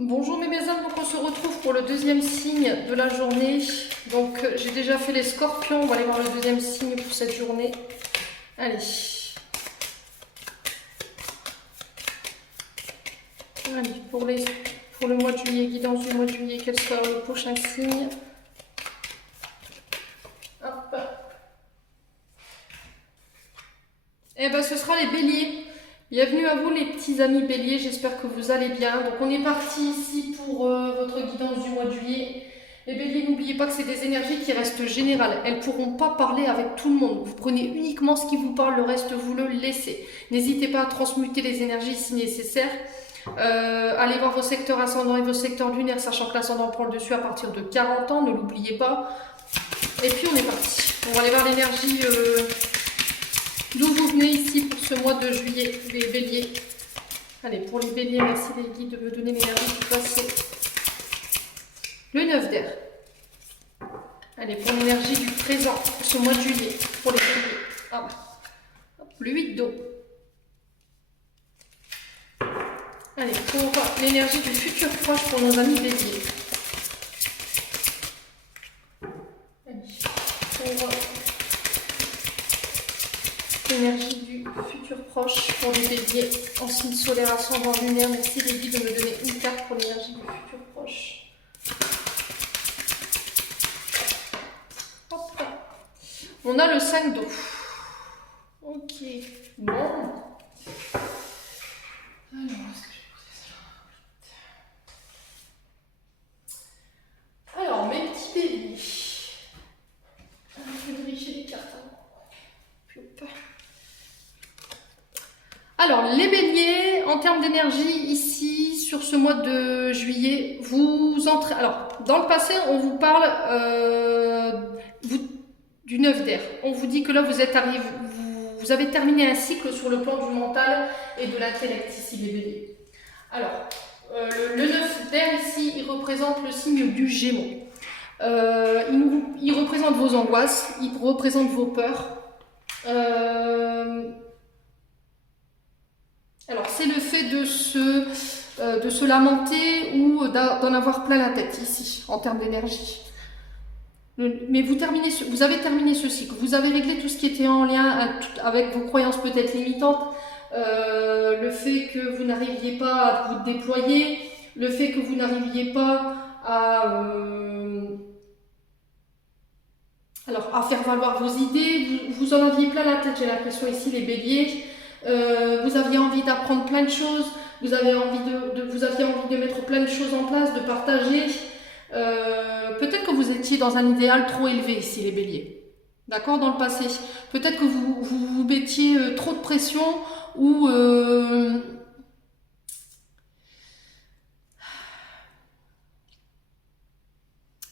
Bonjour mes belles âmes, donc on se retrouve pour le deuxième signe de la journée. Donc j'ai déjà fait les scorpions, on va aller voir le deuxième signe pour cette journée. Allez. Allez, pour le mois de juillet, guidance du mois de juillet, quel sera le prochain signe. Hop. Eh ben ce sera les béliers. Bienvenue à vous les petits amis béliers, j'espère que vous allez bien. Donc on est parti ici pour votre guidance du mois de juillet. Les béliers, n'oubliez pas que c'est des énergies qui restent générales. Elles ne pourront pas parler avec tout le monde. Vous prenez uniquement ce qui vous parle, le reste vous le laissez. N'hésitez pas à transmuter les énergies si nécessaire. Allez voir vos secteurs ascendants et vos secteurs lunaires, sachant que l'ascendant prend le dessus à partir de 40 ans, ne l'oubliez pas. Et puis on est parti. On va aller voir l'énergie... d'où vous venez ici pour ce mois de juillet, les béliers. Allez, pour les béliers, merci les guides de me donner l'énergie du passé. Le 9 d'air. Allez, pour l'énergie du présent, pour ce mois de juillet, pour les béliers. Ah. Le 8 d'eau. Allez, pour l'énergie du futur proche pour nos amis béliers. Allez, pour l'énergie du futur proche pour les béliers en signe solaire ascendant lunaire. Merci les guides de me donner une carte pour l'énergie du futur proche. Hop. On a le 5 d'eau. Ok. Bon. Alors, est-ce que j'ai posé ça? Alors, mes petits béliers. Je vais vérifier les cartes. Alors, les béliers, en termes d'énergie, ici, sur ce mois de juillet, vous entrez... Alors, dans le passé, on vous parle du 9 d'air. On vous dit que là, vous avez terminé un cycle sur le plan du mental et de l'intellect, ici, les béliers. Alors, le 9 d'air, ici, il représente le signe du Gémeaux. Il représente vos angoisses, il représente vos peurs. Alors, c'est le fait de se lamenter ou d'en avoir plein la tête, ici, en termes d'énergie. Mais vous avez terminé ce cycle. Vous avez réglé tout ce qui était en lien avec vos croyances peut-être limitantes. Le fait que vous n'arriviez pas à vous déployer. Le fait que vous n'arriviez pas à faire valoir vos idées. Vous en aviez plein la tête, j'ai l'impression, ici, les béliers. Vous aviez envie d'apprendre plein de choses, vous aviez envie de mettre plein de choses en place, de partager. Peut-être que vous étiez dans un idéal trop élevé ici, les béliers. D'accord, dans le passé. Peut-être que vous mettiez trop de pression ou...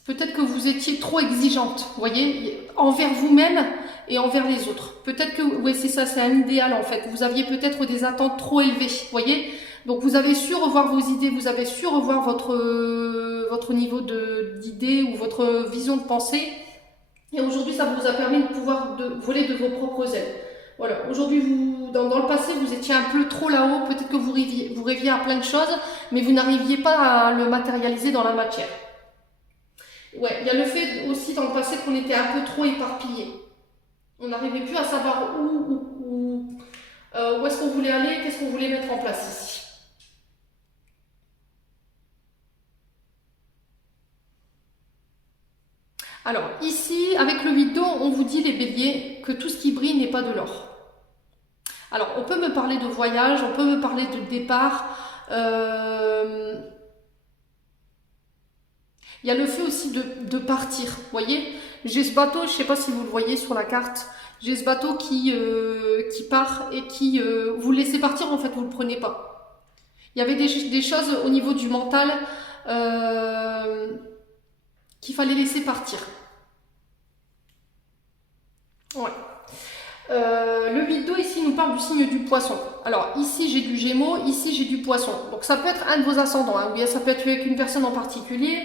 Peut-être que vous étiez trop exigeante, vous voyez, envers vous-même et envers les autres. Peut-être que, oui, c'est ça, c'est un idéal en fait. Vous aviez peut-être des attentes trop élevées, vous voyez. Donc vous avez su revoir vos idées, vous avez su revoir votre niveau d'idées ou votre vision de pensée. Et aujourd'hui, ça vous a permis de pouvoir voler de vos propres ailes. Voilà, aujourd'hui, dans le passé, vous étiez un peu trop là-haut. Peut-être que vous rêviez à plein de choses, mais vous n'arriviez pas à le matérialiser dans la matière. Ouais, il y a le fait aussi dans le passé qu'on était un peu trop éparpillés. On n'arrivait plus à savoir où est-ce qu'on voulait aller, qu'est-ce qu'on voulait mettre en place ici. Alors ici, avec le 8 d'eau, on vous dit les béliers que tout ce qui brille n'est pas de l'or. Alors on peut me parler de voyage, on peut me parler de départ. Il y a le fait aussi de partir, vous voyez. J'ai ce bateau, je ne sais pas si vous le voyez sur la carte, j'ai ce bateau qui part et qui... vous le laissez partir, en fait, vous ne le prenez pas. Il y avait des choses au niveau du mental qu'il fallait laisser partir. Ouais. Le 8 d'eau ici nous parle du signe du poisson. Alors ici j'ai du Gémeaux, ici j'ai du poisson. Donc ça peut être un de vos ascendants, hein, ou bien ça peut être avec une personne en particulier.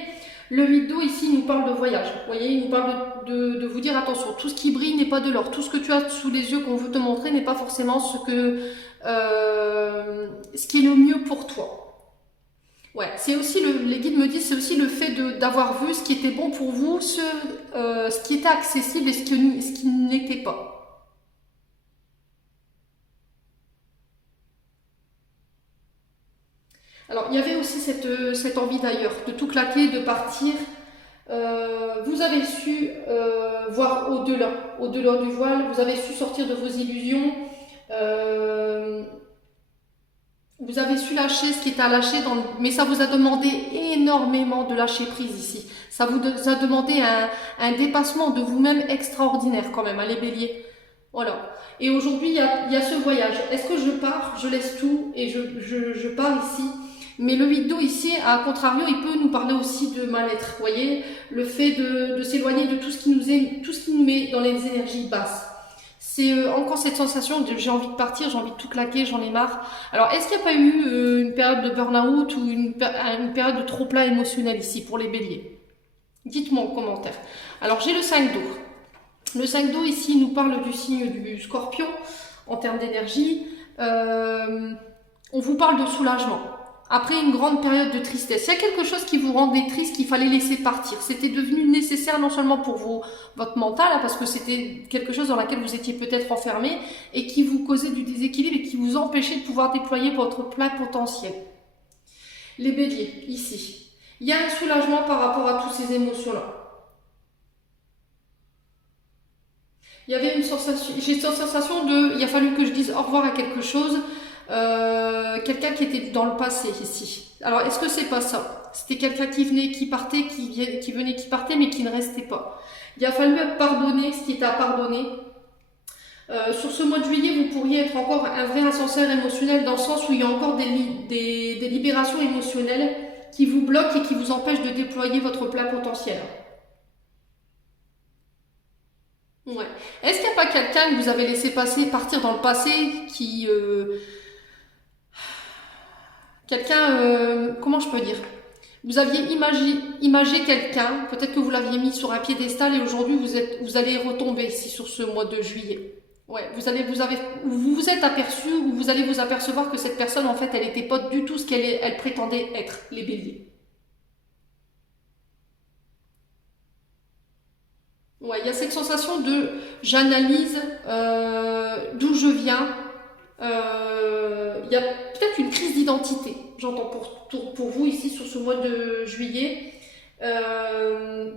Le 8 d'eau ici nous parle de voyage. Vous voyez, il nous parle de vous dire attention, tout ce qui brille n'est pas de l'or. Tout ce que tu as sous les yeux qu'on veut te montrer n'est pas forcément ce qui est le mieux pour toi. Ouais, c'est aussi les guides me disent, c'est aussi le fait d'avoir vu ce qui était bon pour vous, ce qui était accessible et ce qui n'était pas. Alors, il y avait aussi cette envie d'ailleurs, de tout claquer, de partir. Vous avez su voir au-delà du voile, vous avez su sortir de vos illusions, euh, vous avez su lâcher ce qui est à lâcher, mais ça vous a demandé énormément de lâcher prise ici. Ça vous a demandé un dépassement de vous-même extraordinaire quand même, hein, les béliers. Voilà. Et aujourd'hui, il y a ce voyage. Est-ce que je pars, je laisse tout et je pars ici? Mais le 8 d'eau ici, à contrario, il peut nous parler aussi de mal-être. Vous voyez, le fait de s'éloigner de tout ce tout ce qui nous met dans les énergies basses. C'est encore cette sensation de j'ai envie de partir, j'ai envie de tout claquer, j'en ai marre. Alors, est-ce qu'il n'y a pas eu une période de burn-out ou une période de trop-plein émotionnel ici pour les béliers? Dites-moi en commentaire. Alors, j'ai le 5 d'eau. Le 5 d'eau ici nous parle du signe du scorpion en termes d'énergie. On vous parle de soulagement. Après une grande période de tristesse, il y a quelque chose qui vous rendait triste, qu'il fallait laisser partir. C'était devenu nécessaire non seulement pour votre mental, hein, parce que c'était quelque chose dans laquelle vous étiez peut-être enfermé et qui vous causait du déséquilibre et qui vous empêchait de pouvoir déployer votre plein potentiel. Les béliers, ici, il y a un soulagement par rapport à toutes ces émotions-là. Il y avait une sensation, j'ai cette sensation il a fallu que je dise au revoir à quelque chose, quelqu'un qui était dans le passé ici. Alors, est-ce que c'est pas ça? C'était quelqu'un qui venait, qui partait, qui venait, qui partait, mais qui ne restait pas. Il a fallu pardonner ce qui était à pardonner. Sur ce mois de juillet, vous pourriez être encore un vrai ascenseur émotionnel dans le sens où il y a encore des libérations émotionnelles qui vous bloquent et qui vous empêchent de déployer votre plein potentiel. Ouais. Est-ce qu'il n'y a pas quelqu'un que vous avez laissé partir dans le passé quelqu'un, comment je peux dire? Vous aviez imagé quelqu'un, peut-être que vous l'aviez mis sur un piédestal et aujourd'hui vous allez retomber ici sur ce mois de juillet. Ouais, vous vous êtes aperçu ou vous allez vous apercevoir que cette personne en fait elle n'était pas du tout ce elle prétendait être, les béliers. Ouais, il y a cette sensation de j'analyse d'où je viens. Il y a peut-être une crise d'identité, j'entends pour vous ici sur ce mois de juillet. Euh,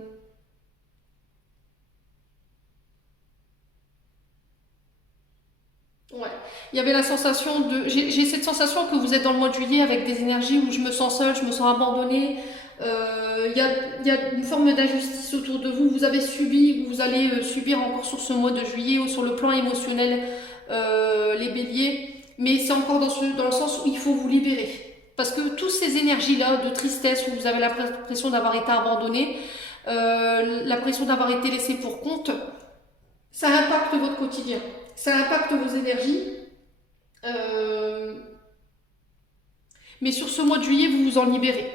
ouais, il y avait la sensation j'ai cette sensation que vous êtes dans le mois de juillet avec des énergies où je me sens seule, je me sens abandonnée. Il y a une forme d'injustice autour de vous. Vous avez subi, vous allez subir encore sur ce mois de juillet ou sur le plan émotionnel les béliers. Mais c'est encore dans le sens où il faut vous libérer. Parce que toutes ces énergies-là de tristesse, où vous avez l'impression d'avoir été abandonné, l'impression d'avoir été laissé pour compte, ça impacte votre quotidien. Ça impacte vos énergies. Euh, mais sur ce mois de juillet, vous vous en libérez.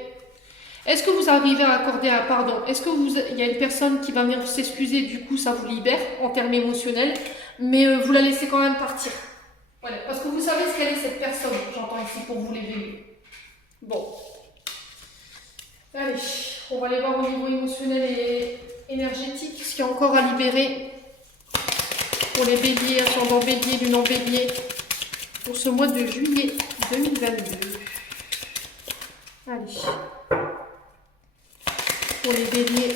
Est-ce que vous arrivez à accorder un pardon? Est-ce que il y a une personne qui va venir s'excuser, du coup ça vous libère en termes émotionnels, mais vous la laissez quand même partir? Voilà, parce que vous savez ce qu'elle est cette personne, j'entends ici pour vous les béliers. Bon. Allez, on va aller voir au niveau émotionnel et énergétique, ce qu'il y a encore à libérer pour les béliers, ascendant bélier, lune en bélier, pour ce mois de juillet 2022. Allez. Pour les béliers,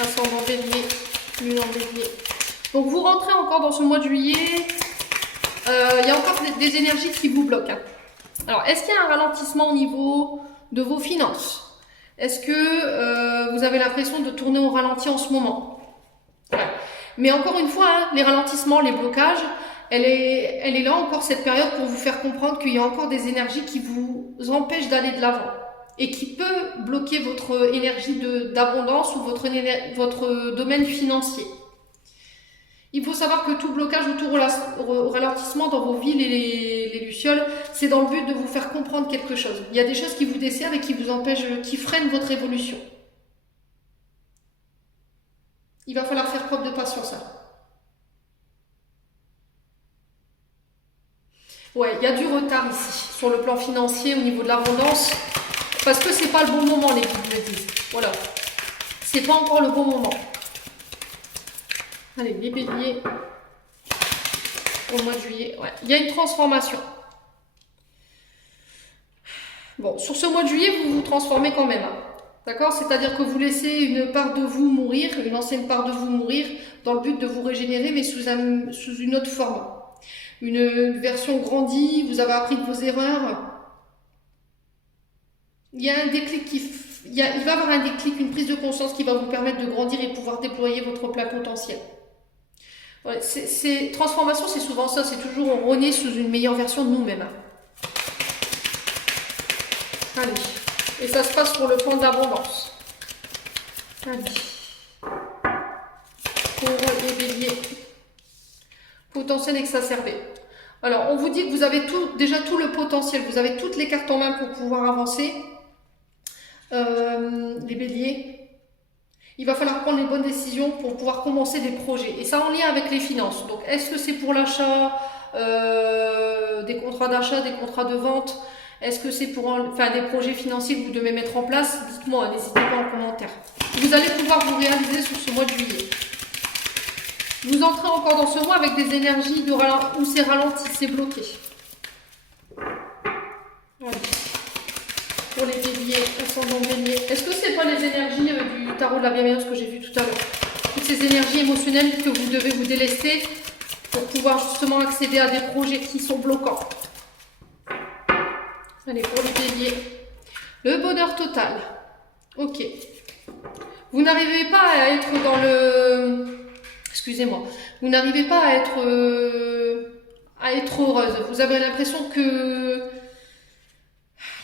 ascendant bélier, lune en bélier. Donc vous rentrez encore dans ce mois de juillet, il y a encore des énergies qui vous bloquent. Hein. Alors, est-ce qu'il y a un ralentissement au niveau de vos finances? Est-ce que vous avez l'impression de tourner au ralenti en ce moment? Voilà. Mais encore une fois, hein, les ralentissements, les blocages, elle est là encore cette période pour vous faire comprendre qu'il y a encore des énergies qui vous empêchent d'aller de l'avant et qui peut bloquer votre énergie d'abondance ou votre domaine financier. Il faut savoir que tout blocage ou tout ralentissement dans vos villes et les lucioles, c'est dans le but de vous faire comprendre quelque chose. Il y a des choses qui vous desservent et qui vous empêchent, qui freinent votre évolution. Il va falloir faire preuve de patience. Hein. Ouais, il y a du retard ici, sur le plan financier, au niveau de l'abondance. Parce que c'est pas le bon moment, les guides me disent. Voilà. C'est pas encore le bon moment. Allez, les béliers. Au mois de juillet. Ouais. Il y a une transformation. Bon, sur ce mois de juillet, vous vous transformez quand même. Hein. D'accord? C'est-à-dire que vous laissez une part de vous mourir, une ancienne part de vous mourir, dans le but de vous régénérer, mais sous une autre forme. Une version grandie, vous avez appris de vos erreurs. Il y a un déclic il va y avoir un déclic, une prise de conscience qui va vous permettre de grandir et pouvoir déployer votre plein potentiel. Ouais, transformation, c'est souvent ça, c'est toujours on renaît sous une meilleure version de nous-mêmes. Allez. Et ça se passe pour le plan d'abondance. Allez. Pour les béliers. Potentiel exacerbé. Alors, on vous dit que vous avez déjà tout le potentiel. Vous avez toutes les cartes en main pour pouvoir avancer. Les béliers. Il va falloir prendre les bonnes décisions pour pouvoir commencer des projets. Et ça en lien avec les finances. Donc, est-ce que c'est pour l'achat, des contrats d'achat, des contrats de vente? Est-ce que c'est pour des projets financiers que vous devez mettre en place? Dites-moi, n'hésitez pas en commentaire. Vous allez pouvoir vous réaliser sur ce mois de juillet. Vous entrez encore dans ce mois avec des énergies où c'est ralenti, c'est bloqué. Allez. Pour les béliers, ascendant bélier. Est-ce que c'est pas les énergies du tarot de la bienveillance que j'ai vu tout à l'heure? Toutes ces énergies émotionnelles que vous devez vous délester pour pouvoir justement accéder à des projets qui sont bloquants. Allez, pour les béliers, le bonheur total. Ok. Vous n'arrivez pas à être dans le... Excusez-moi. Vous n'arrivez pas à être heureuse. Vous avez l'impression que...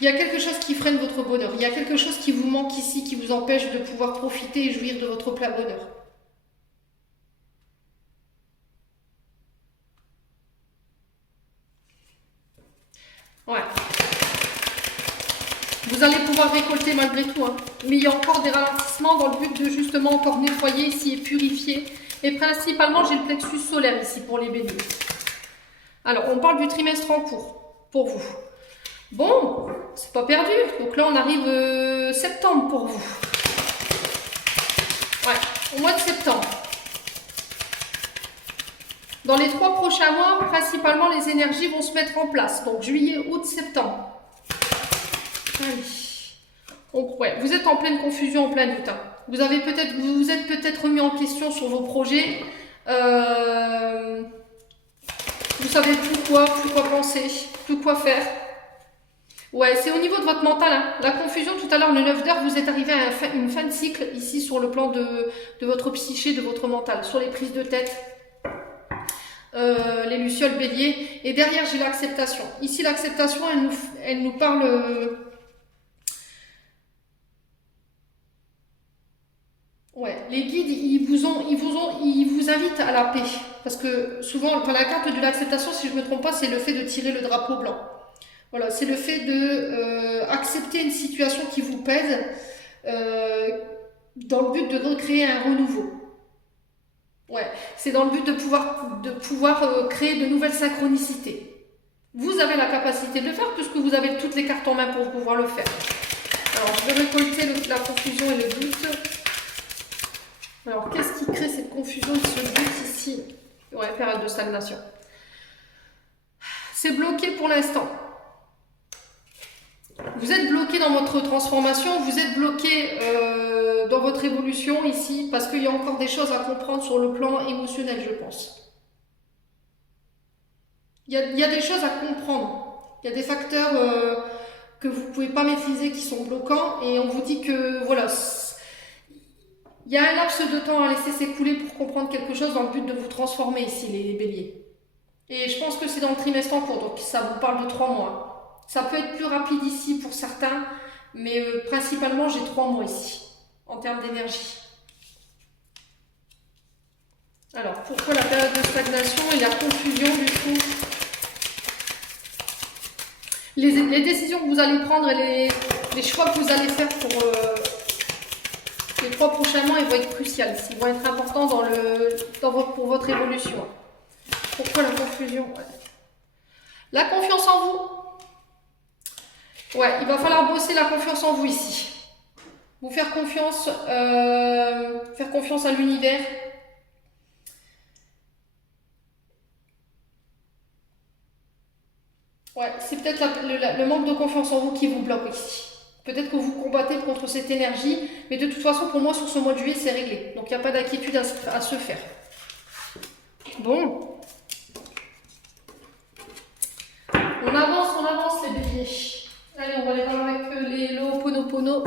Il y a quelque chose qui freine votre bonheur. Il y a quelque chose qui vous manque ici, qui vous empêche de pouvoir profiter et jouir de votre plein bonheur. Ouais. Vous allez pouvoir récolter malgré tout, hein. Mais il y a encore des ralentissements dans le but de justement encore nettoyer ici et purifier. Et principalement, j'ai le plexus solaire ici pour les béliers. Alors, on parle du trimestre en cours pour vous. Bon, c'est pas perdu. Donc là, on arrive septembre pour vous. Ouais, au mois de septembre. Dans les 3 prochains mois, principalement, les énergies vont se mettre en place. Donc, juillet, août, septembre. Allez. Donc, ouais, vous êtes en pleine confusion, en plein doute. Hein. Vous vous êtes peut-être remis en question sur vos projets. Vous savez plus quoi penser, plus quoi faire. Ouais, c'est au niveau de votre mental. Hein. La confusion, tout à l'heure, le 9 d'heure, vous êtes arrivé à une fin de cycle ici sur le plan de votre psyché, de votre mental, sur les prises de tête. Les lucioles béliers. Et derrière, j'ai l'acceptation. Ici, l'acceptation, elle nous parle... Ouais, les guides, ils vous invitent à la paix. Parce que souvent, la carte de l'acceptation, si je ne me trompe pas, c'est le fait de tirer le drapeau blanc. Voilà, c'est le fait de accepter une situation qui vous pèse dans le but de recréer un renouveau. Ouais, c'est dans le but de pouvoir créer de nouvelles synchronicités. Vous avez la capacité de le faire puisque vous avez toutes les cartes en main pour pouvoir le faire. Alors, je vais récolter la confusion et le doute. Alors, qu'est-ce qui crée cette confusion et ce doute ici? Ouais, période de stagnation. C'est bloqué pour l'instant. Vous êtes bloqué dans votre transformation, vous êtes bloqué dans votre évolution ici, parce qu'il y a encore des choses à comprendre sur le plan émotionnel, je pense. Il y a des choses à comprendre. Il y a des facteurs que vous ne pouvez pas maîtriser qui sont bloquants, et on vous dit que, voilà, il y a un laps de temps à laisser s'écouler pour comprendre quelque chose dans le but de vous transformer ici, les béliers. Et je pense que c'est dans le trimestre en cours, donc ça vous parle de 3 mois. Ça peut être plus rapide ici pour certains, mais principalement j'ai 3 mois ici, en termes d'énergie. Alors, pourquoi la période de stagnation et la confusion du coup? Les décisions que vous allez prendre et les choix que vous allez faire pour les 3 prochains mois, ils vont être cruciaux ici. Ils vont être importants pour votre évolution. Pourquoi la confusion? La confiance en vous. Ouais, il va falloir bosser la confiance en vous ici. Vous faire confiance à l'univers. Ouais, c'est peut-être le manque de confiance en vous qui vous bloque ici. Peut-être que vous combattez contre cette énergie, mais de toute façon, pour moi, sur ce mois de juillet, c'est réglé. Donc, il n'y a pas d'inquiétude à se faire. Bon. On avance les béliers. Allez, on va aller voir avec les Ho'oponopono.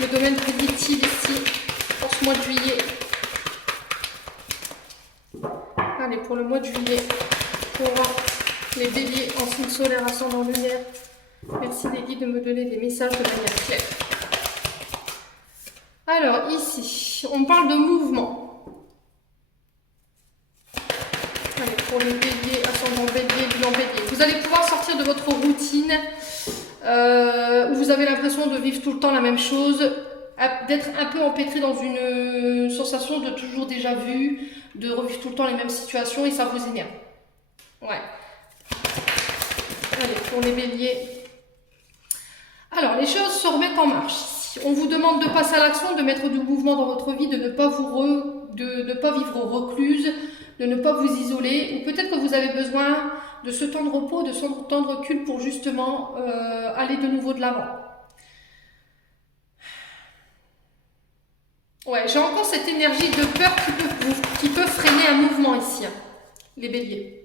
Le domaine prédictif ici, pour ce mois de juillet. Allez, pour le mois de juillet, pour les béliers en signe solaire, ascendant lunaire. Merci les guides de me donner des messages de manière claire. Alors, ici, on parle de mouvement. Allez, pour les béliers, ascendant bélier, bilan bélier. Vous allez pouvoir sortir de votre routine où vous avez l'impression de vivre tout le temps la même chose, d'être un peu empêtré dans une sensation de toujours déjà vu, de revivre tout le temps les mêmes situations et ça vous énerve. Ouais. Allez, pour les béliers. Alors, les choses se remettent en marche. On vous demande de passer à l'action, de mettre du mouvement dans votre vie, de ne pas vivre recluse, de ne pas vous isoler, ou peut-être que vous avez besoin de ce temps de repos, de ce temps de recul pour justement aller de nouveau de l'avant. Ouais, j'ai encore cette énergie de peur qui peut freiner un mouvement ici, hein, les béliers.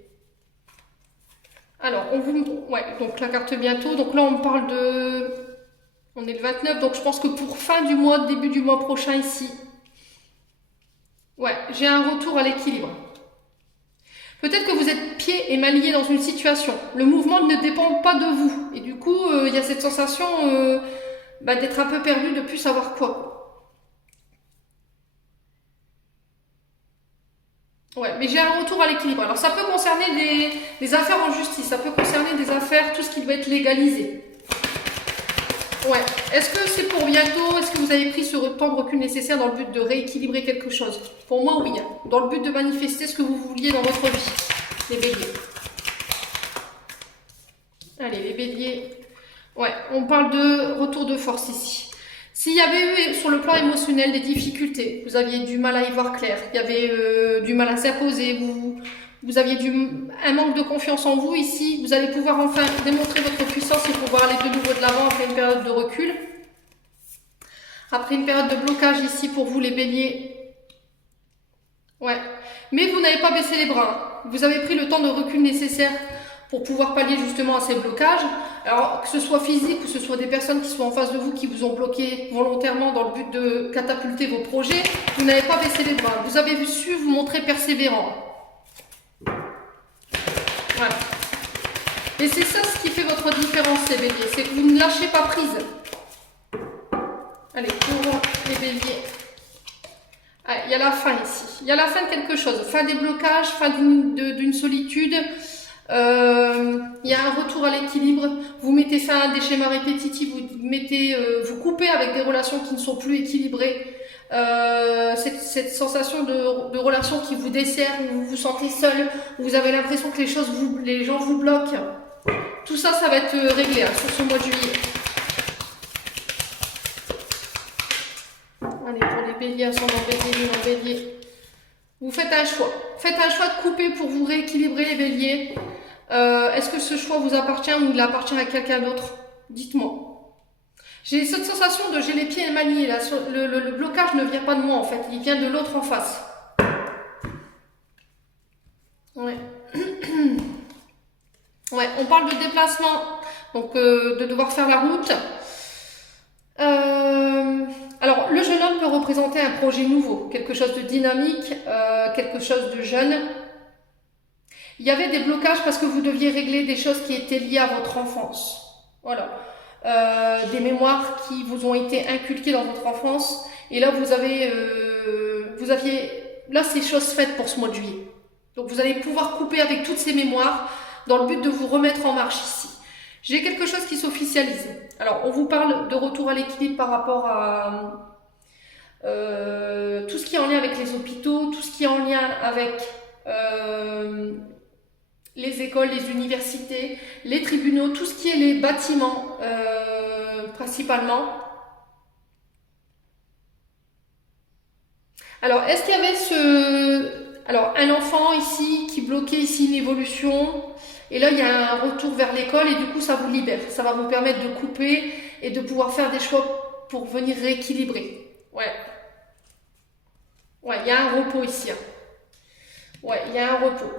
Alors, ouais, donc la carte bientôt. Donc là, on parle de... On est le 29, donc je pense que pour fin du mois, début du mois prochain ici. Ouais, j'ai un retour à l'équilibre. Peut-être que vous êtes pieds et mains liés dans une situation. Le mouvement ne dépend pas de vous. Et du coup, il y a cette sensation d'être un peu perdu, de ne plus savoir quoi. Ouais, mais j'ai un retour à l'équilibre. Alors ça peut concerner des affaires en justice, ça peut concerner des affaires, tout ce qui doit être légalisé. Ouais, est-ce que c'est pour bientôt? Est-ce que vous avez pris ce temps de recul nécessaire dans le but de rééquilibrer quelque chose? Pour moi, oui. Dans le but de manifester ce que vous vouliez dans votre vie, les béliers. Allez, les béliers. Ouais, on parle de retour de force ici. S'il y avait eu sur le plan émotionnel des difficultés, vous aviez du mal à y voir clair, il y avait du mal à s'imposer, vous aviez un manque de confiance en vous ici, vous allez pouvoir enfin démontrer votre puissance et pouvoir aller de nouveau de l'avant après une période de recul. Après une période de blocage ici pour vous les béliers. Ouais, mais vous n'avez pas baissé les bras. Vous avez pris le temps de recul nécessaire pour pouvoir pallier justement à ces blocages. Alors que ce soit physique ou que ce soit des personnes qui sont en face de vous qui vous ont bloqué volontairement dans le but de catapulter vos projets, vous n'avez pas baissé les bras. Vous avez su vous montrer persévérant. Voilà. Et c'est ça ce qui fait votre différence les béliers, c'est que vous ne lâchez pas prise. Allez, pour les béliers. Ah, il y a la fin ici. Il y a la fin de quelque chose. Fin des blocages, fin d'une solitude. Il y a un retour à l'équilibre. Vous mettez fin à des schémas répétitifs. Vous coupez avec des relations qui ne sont plus équilibrées. Cette sensation de relation qui vous dessert, où vous vous sentez seul, où vous avez l'impression que les gens vous bloquent. Tout ça, ça va être réglé sur ce mois de juillet. Allez, pour les béliers, ascendant bélier, en bélier. Vous faites un choix. Faites un choix de couper pour vous rééquilibrer les béliers. Est-ce que ce choix vous appartient ou il appartient à quelqu'un d'autre? Dites-moi. J'ai cette sensation de j'ai les pieds et mains liés là. Le blocage ne vient pas de moi en fait, il vient de l'autre en face. Ouais. Ouais, on parle de déplacement, donc de devoir faire la route. Alors, le jeune homme peut représenter un projet nouveau, quelque chose de dynamique, quelque chose de jeune. Il y avait des blocages parce que vous deviez régler des choses qui étaient liées à votre enfance. Voilà. Des mémoires qui vous ont été inculquées dans votre enfance. Et là, vous aviez là, c'est chose faite pour ce mois de juillet. Donc, vous allez pouvoir couper avec toutes ces mémoires dans le but de vous remettre en marche ici. J'ai quelque chose qui s'officialise. Alors, on vous parle de retour à l'équilibre par rapport à tout ce qui est en lien avec les hôpitaux, tout ce qui est en lien avec les écoles, les universités, les tribunaux, tout ce qui est les bâtiments principalement. Alors, est-ce qu'il y avait alors, un enfant ici qui bloquait ici une évolution, et là il y a un retour vers l'école et du coup ça vous libère, ça va vous permettre de couper et de pouvoir faire des choix pour venir rééquilibrer. Ouais, ouais, il y a un repos ici, hein. Ouais, il y a un repos.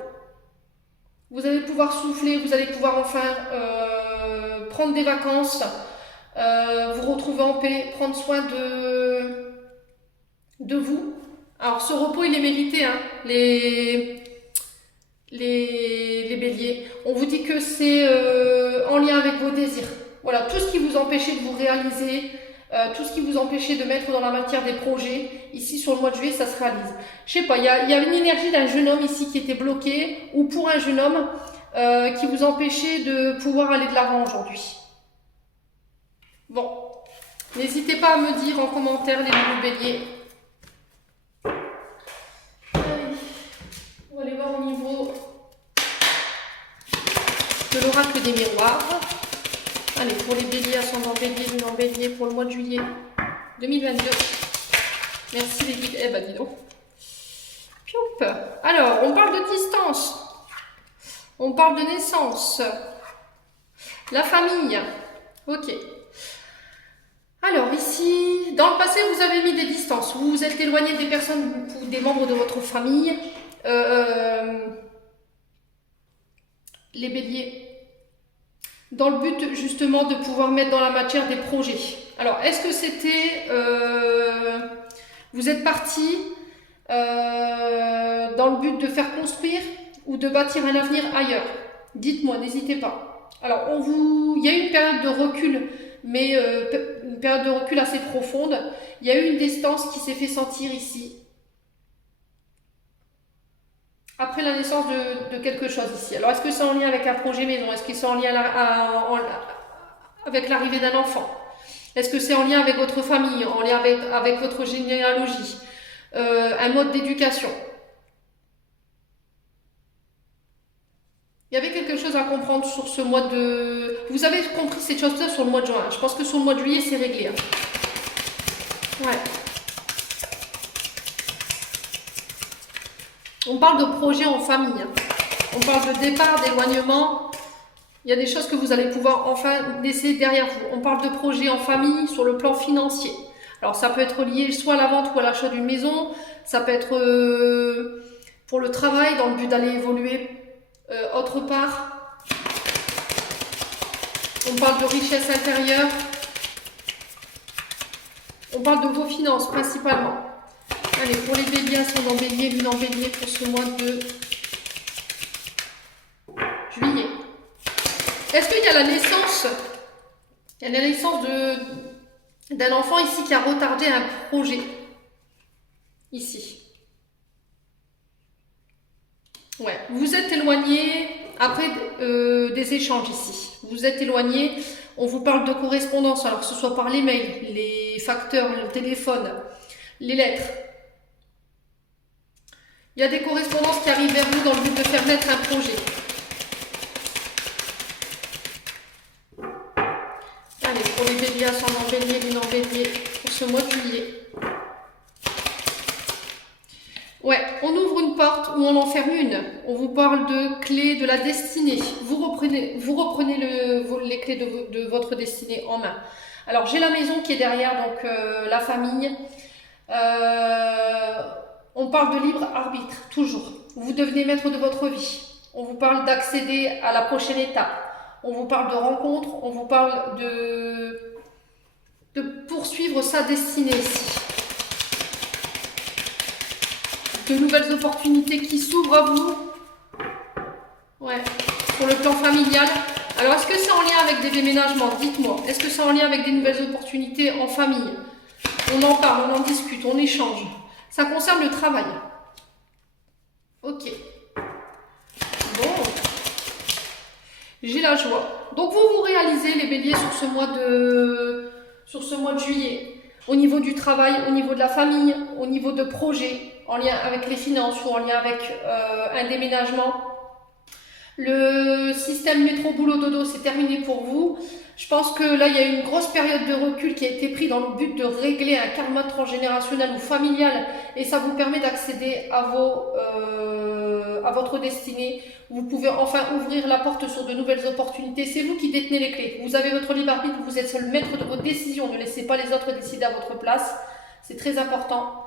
Vous allez pouvoir souffler, vous allez pouvoir enfin prendre des vacances, vous retrouver en paix, prendre soin de vous. Alors ce repos il est mérité, hein, les béliers. On vous dit que c'est en lien avec vos désirs. Voilà, tout ce qui vous empêchait de vous réaliser, tout ce qui vous empêchait de mettre dans la matière des projets, ici sur le mois de juillet, ça se réalise. Je sais pas, il y a une énergie d'un jeune homme ici qui était bloqué, ou pour un jeune homme qui vous empêchait de pouvoir aller de l'avant aujourd'hui. Bon, n'hésitez pas à me dire en commentaire les nouveaux béliers. Allez, on va aller voir au niveau de l'oracle des miroirs. Allez, pour les béliers, ascendant bélier, lune en bélier, pour le mois de juillet 2022. Merci les guides. Eh ben dis donc. Pioup. Alors, on parle de distance. On parle de naissance. La famille. Ok. Alors ici, dans le passé, vous avez mis des distances. Vous vous êtes éloigné des personnes ou des membres de votre famille. Les béliers. Dans le but justement de pouvoir mettre dans la matière des projets. Alors, est-ce que c'était... vous êtes parti dans le but de faire construire ou de bâtir un avenir ailleurs? Dites-moi, n'hésitez pas. Alors, il y a eu une période de recul, mais une période de recul assez profonde. Il y a eu une distance qui s'est fait sentir ici. Après la naissance de quelque chose ici. Alors, est-ce que c'est en lien avec un projet maison? Est-ce que c'est en lien avec l'arrivée d'un enfant? Est-ce que c'est en lien avec votre famille? En lien avec votre généalogie? Un mode d'éducation? Il y avait quelque chose à comprendre sur ce mois de... Vous avez compris cette chose-là sur le mois de juin. Je pense que sur le mois de juillet, c'est réglé, hein. Ouais. On parle de projet en famille, hein. On parle de départ, d'éloignement. Il y a des choses que vous allez pouvoir enfin laisser derrière vous. On parle de projet en famille sur le plan financier. Alors ça peut être lié soit à la vente ou à l'achat d'une maison. Ça peut être pour le travail dans le but d'aller évoluer autre part. On parle de richesse intérieure. On parle de vos finances principalement. Allez, pour les béliers, ascendant bélier, lune en bélier pour ce mois de juillet. Est-ce qu'il y a la naissance? Il y a la naissance d'un enfant ici qui a retardé un projet. Ici. Ouais, vous êtes éloigné après des échanges ici. Vous êtes éloigné, on vous parle de correspondance, alors que ce soit par les mails, les facteurs, le téléphone, les lettres. Il y a des correspondances qui arrivent vers vous dans le but de faire naître un projet. Allez, pour les béliers, ascendant bélier, lune en bélier, pour ce mois de juillet. Ouais, on ouvre une porte ou on en ferme une. On vous parle de clés de la destinée. Vous reprenez les clés de votre destinée en main. Alors, j'ai la maison qui est derrière, donc la famille. On parle de libre arbitre, toujours. Vous devenez maître de votre vie. On vous parle d'accéder à la prochaine étape. On vous parle de rencontres. On vous parle de poursuivre sa destinée ici. De nouvelles opportunités qui s'ouvrent à vous. Ouais, pour le plan familial. Alors, est-ce que c'est en lien avec des déménagements? Dites-moi. Est-ce que c'est en lien avec des nouvelles opportunités en famille? On en parle, on en discute, on échange. Ça concerne le travail. Ok. Bon. J'ai la joie. Donc, vous réalisez les béliers sur ce mois de juillet. Au niveau du travail, au niveau de la famille, au niveau de projets, en lien avec les finances ou en lien avec un déménagement. Le système métro boulot dodo, c'est terminé pour vous. Je pense que là, il y a une grosse période de recul qui a été prise dans le but de régler un karma transgénérationnel ou familial, et ça vous permet d'accéder à votre destinée. Vous pouvez enfin ouvrir la porte sur de nouvelles opportunités. C'est vous qui détenez les clés. Vous avez votre libre arbitre, vous êtes seul maître de votre décision. Ne laissez pas les autres décider à votre place. C'est très important.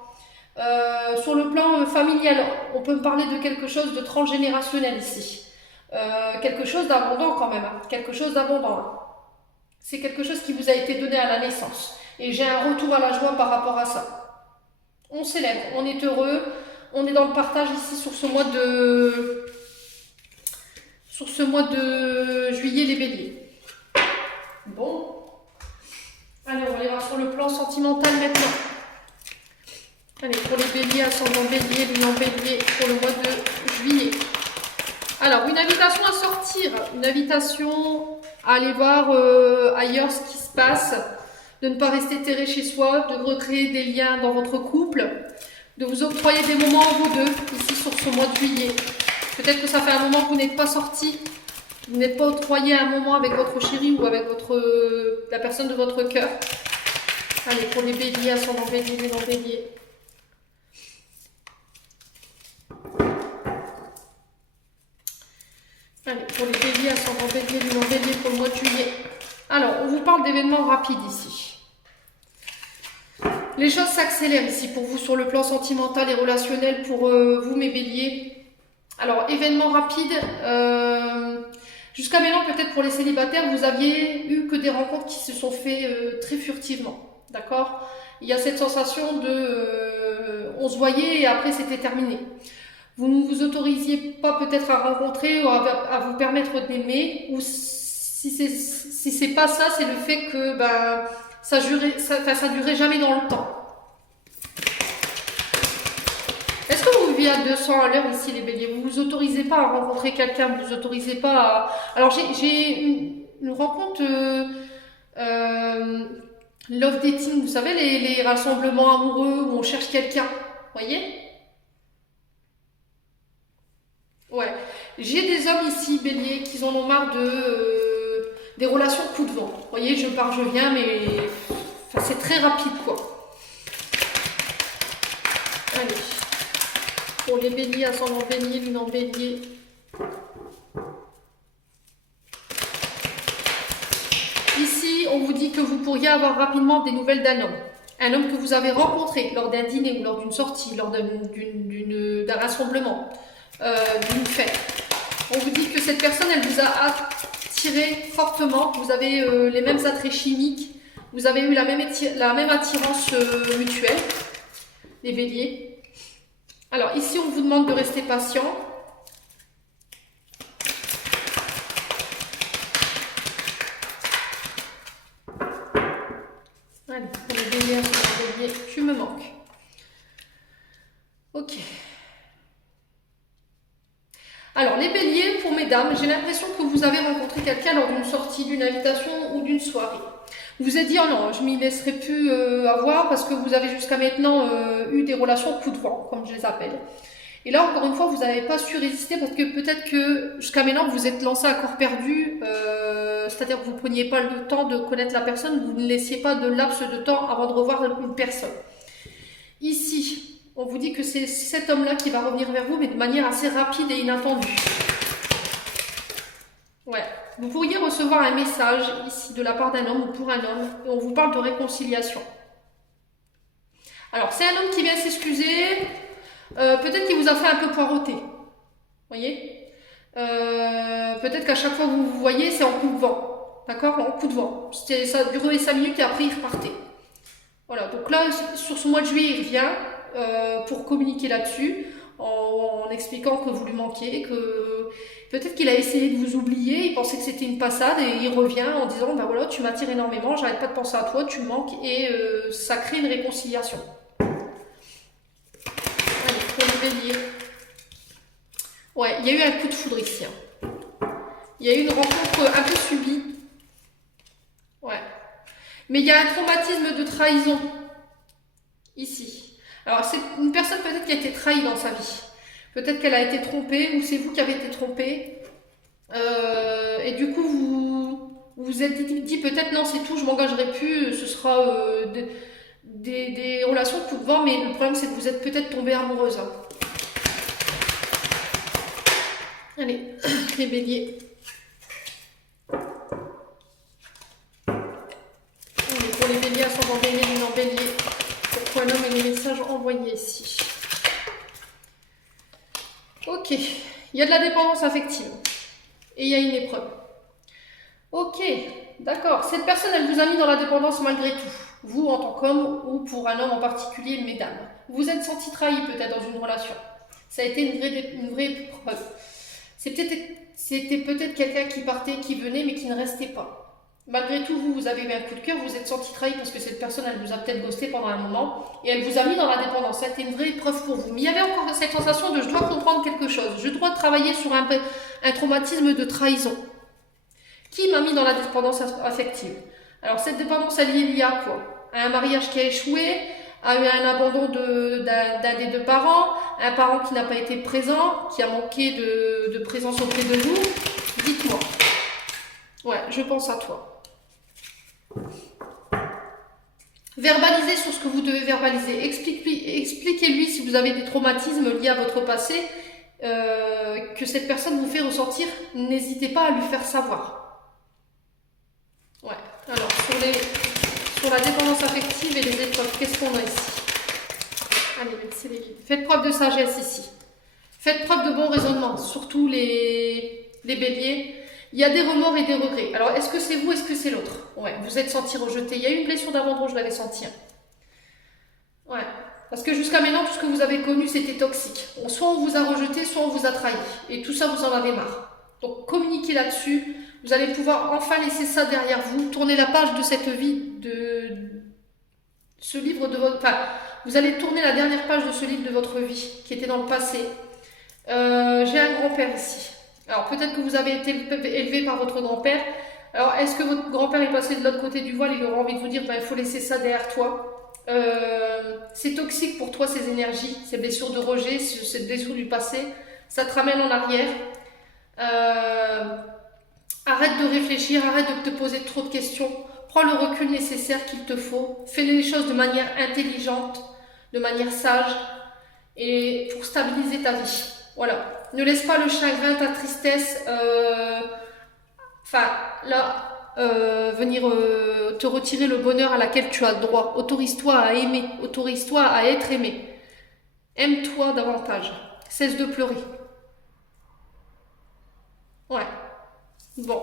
Sur le plan familial, on peut parler de quelque chose de transgénérationnel ici. Quelque chose d'abondant quand même, hein. Quelque chose d'abondant. Hein. C'est quelque chose qui vous a été donné à la naissance. Et j'ai un retour à la joie par rapport à ça. On célèbre, on est heureux, on est dans le partage ici sur ce mois de juillet les béliers. Bon. Allez, on va aller voir sur le plan sentimental maintenant. Allez, pour les béliers, ascendant bélier, lunan bélier, pour le mois de juillet. Alors, une invitation à sortir, une invitation à aller voir ailleurs ce qui se passe, de ne pas rester terré chez soi, de recréer des liens dans votre couple, de vous octroyer des moments vous deux, ici sur ce mois de juillet. Peut-être que ça fait un moment que vous n'êtes pas sorti, vous n'êtes pas octroyé un moment avec votre chéri ou avec la personne de votre cœur. Allez, pour les béliers, ascendant bélier, lunan bélier. Allez, pour les béliers, ascendant bélier, lunan bélier pour le mois de juillet. Alors, on vous parle d'événements rapides ici. Les choses s'accélèrent ici pour vous sur le plan sentimental et relationnel pour vous, mes béliers. Alors, événements rapides. Jusqu'à maintenant, peut-être pour les célibataires, vous aviez eu que des rencontres qui se sont faites très furtivement. D'accord? Il y a cette sensation de on se voyait et après c'était terminé. Vous ne vous autorisiez pas peut-être à rencontrer ou à vous permettre d'aimer, ou si c'est pas ça, c'est le fait que ça durait jamais dans le temps. Est-ce que vous vivez à 200 à l'heure ici les béliers? Vous vous autorisez pas à rencontrer quelqu'un, vous vous autorisez pas à... Alors j'ai une rencontre love dating, vous savez, les rassemblements amoureux où on cherche quelqu'un, vous voyez? Ouais, j'ai des hommes ici, bélier, qui en ont marre des relations coup de vent. Vous voyez, je pars, je viens, mais c'est très rapide, quoi. Allez, pour les béliers, ascendant bélier, lunan bélier. Ici, on vous dit que vous pourriez avoir rapidement des nouvelles d'un homme. Un homme que vous avez rencontré lors d'un dîner ou lors d'une sortie, lors d'un rassemblement. D'une fête. On vous dit que cette personne, elle vous a attiré fortement, vous avez les mêmes attraits chimiques, vous avez eu la même attirance mutuelle, les béliers. Alors ici, on vous demande de rester patient. Allez, pour les béliers, tu me manques. Ok. Alors, les béliers, pour mesdames, j'ai l'impression que vous avez rencontré quelqu'un lors d'une sortie, d'une invitation ou d'une soirée. Vous vous êtes dit, oh non, je m'y laisserai plus avoir parce que vous avez jusqu'à maintenant eu des relations coup de vent, comme je les appelle. Et là, encore une fois, vous n'avez pas su résister parce que peut-être que jusqu'à maintenant, vous êtes lancé à corps perdu, c'est-à-dire que vous ne preniez pas le temps de connaître la personne, vous ne laissiez pas de laps de temps avant de revoir une personne. Ici, on vous dit que c'est cet homme-là qui va revenir vers vous, mais de manière assez rapide et inattendue. Ouais. Vous pourriez recevoir un message ici de la part d'un homme ou pour un homme, et on vous parle de réconciliation. Alors, c'est un homme qui vient s'excuser, peut-être qu'il vous a fait un peu poireauter. Vous voyez, peut-être qu'à chaque fois que vous vous voyez, c'est en coup de vent. D'accord? En coup de vent. Ça a duré 5 minutes et après, il repartait. Voilà, donc là, sur ce mois de juillet, il revient pour communiquer là-dessus, en expliquant que vous lui manquiez, que peut-être qu'il a essayé de vous oublier, il pensait que c'était une passade, et il revient en disant, ben voilà, tu m'attires énormément, j'arrête pas de penser à toi, tu me manques, et ça crée une réconciliation. Allez, pour le bélier. Ouais, il y a eu un coup de foudre ici. Hein. Il y a eu une rencontre un peu subie. Ouais. Mais il y a un traumatisme de trahison ici. Alors, c'est une personne peut-être qui a été trahie dans sa vie. Peut-être qu'elle a été trompée ou c'est vous qui avez été trompé. Et du coup, vous vous êtes dit peut-être non, c'est tout, je m'engagerai plus, ce sera des relations coup de vent, mais le problème c'est que vous êtes peut-être tombée amoureuse, hein. Allez, les béliers. Allez, pour les béliers, ascendant bélier, lune en bélier, pourquoi l'homme et les messages envoyés ici. Ok, il y a de la dépendance affective et il y a une épreuve. Ok, d'accord. Cette personne, elle vous a mis dans la dépendance malgré tout. Vous, en tant qu'homme, ou pour un homme en particulier, mesdames. Vous vous êtes senti trahi peut-être dans une relation. Ça a été une vraie épreuve. C'était peut-être quelqu'un qui partait, qui venait, mais qui ne restait pas. Malgré tout, vous avez eu un coup de cœur, vous vous êtes senti trahi parce que cette personne, elle vous a peut-être ghosté pendant un moment et elle vous a mis dans la dépendance. Ça a été une vraie épreuve pour vous. Mais il y avait encore cette sensation de je dois comprendre quelque chose. Je dois travailler sur un traumatisme de trahison. Qui m'a mis dans la dépendance affective? Alors cette dépendance, elle est liée à quoi? À un mariage qui a échoué, à un abandon d'un des deux parents, un parent qui n'a pas été présent, qui a manqué de présence auprès de vous. Dites-moi. Ouais, je pense à toi. Verbalisez sur ce que vous devez verbaliser. Expliquez-lui si vous avez des traumatismes liés à votre passé que cette personne vous fait ressentir. N'hésitez pas à lui faire savoir. Ouais, alors sur la dépendance affective et les épreuves, qu'est-ce qu'on a ici? Allez, c'est les vides. Faites preuve de sagesse ici. Faites preuve de bon raisonnement, surtout les béliers. Il y a des remords et des regrets. Alors, est-ce que c'est vous, est-ce que c'est l'autre? Ouais, vous êtes senti rejeté. Il y a eu une blessure d'abandon, je l'avais senti. Ouais, parce que jusqu'à maintenant, tout ce que vous avez connu, c'était toxique. Soit on vous a rejeté, soit on vous a trahi. Et tout ça, vous en avez marre. Donc, communiquez là-dessus. Vous allez pouvoir enfin laisser ça derrière vous. Tourner la page de cette vie, de ce livre de votre... Enfin, vous allez tourner la dernière page de ce livre de votre vie, qui était dans le passé. J'ai un grand-père ici. Alors peut-être que vous avez été élevé par votre grand-père. Alors est-ce que votre grand-père est passé de l'autre côté du voile? Il aura envie de vous dire, il faut laisser ça derrière toi. C'est toxique pour toi ces énergies, ces blessures de rejet, ces blessures du passé. Ça te ramène en arrière. Arrête de réfléchir, arrête de te poser trop de questions. Prends le recul nécessaire qu'il te faut. Fais les choses de manière intelligente, de manière sage et pour stabiliser ta vie. Voilà. Ne laisse pas le chagrin, ta tristesse, venir te retirer le bonheur à laquelle tu as droit. Autorise-toi à aimer, autorise-toi à être aimé. Aime-toi davantage. Cesse de pleurer. Ouais. Bon.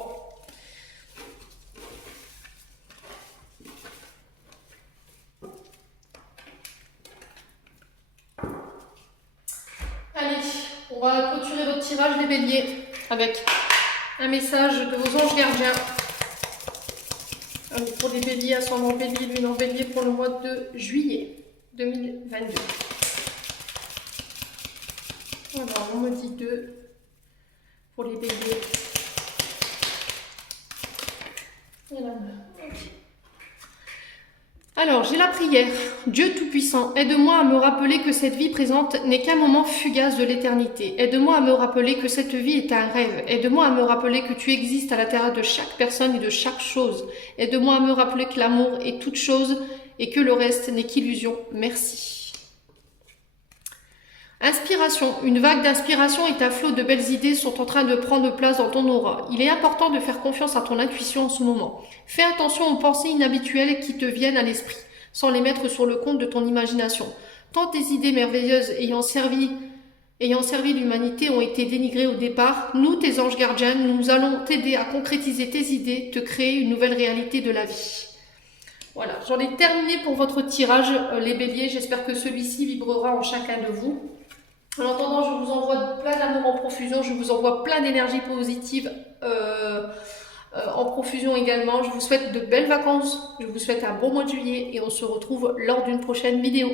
Allez, on va clôturer votre tirage les béliers avec un message de vos anges gardiens. Pour les béliers, ascendant bélier, lune en bélier pour le mois de juillet 2022. Alors, on me dit 2 pour les béliers. Alors, j'ai la prière. Dieu Tout-Puissant, aide-moi à me rappeler que cette vie présente n'est qu'un moment fugace de l'éternité. Aide-moi à me rappeler que cette vie est un rêve. Aide-moi à me rappeler que tu existes à l'intérieur de chaque personne et de chaque chose. Aide-moi à me rappeler que l'amour est toute chose et que le reste n'est qu'illusion. Merci. Inspiration. Une vague d'inspiration et un flot de belles idées sont en train de prendre place dans ton aura. Il est important de faire confiance à ton intuition en ce moment. Fais attention aux pensées inhabituelles qui te viennent à l'esprit, sans les mettre sur le compte de ton imagination. Tant tes idées merveilleuses ayant servi l'humanité ont été dénigrées au départ, nous, tes anges gardiens, nous allons t'aider à concrétiser tes idées, te créer une nouvelle réalité de la vie. Voilà, j'en ai terminé pour votre tirage, les béliers. J'espère que celui-ci vibrera en chacun de vous. En attendant, je vous envoie plein d'amour en profusion, je vous envoie plein d'énergie positive en profusion également. Je vous souhaite de belles vacances, je vous souhaite un bon mois de juillet et on se retrouve lors d'une prochaine vidéo.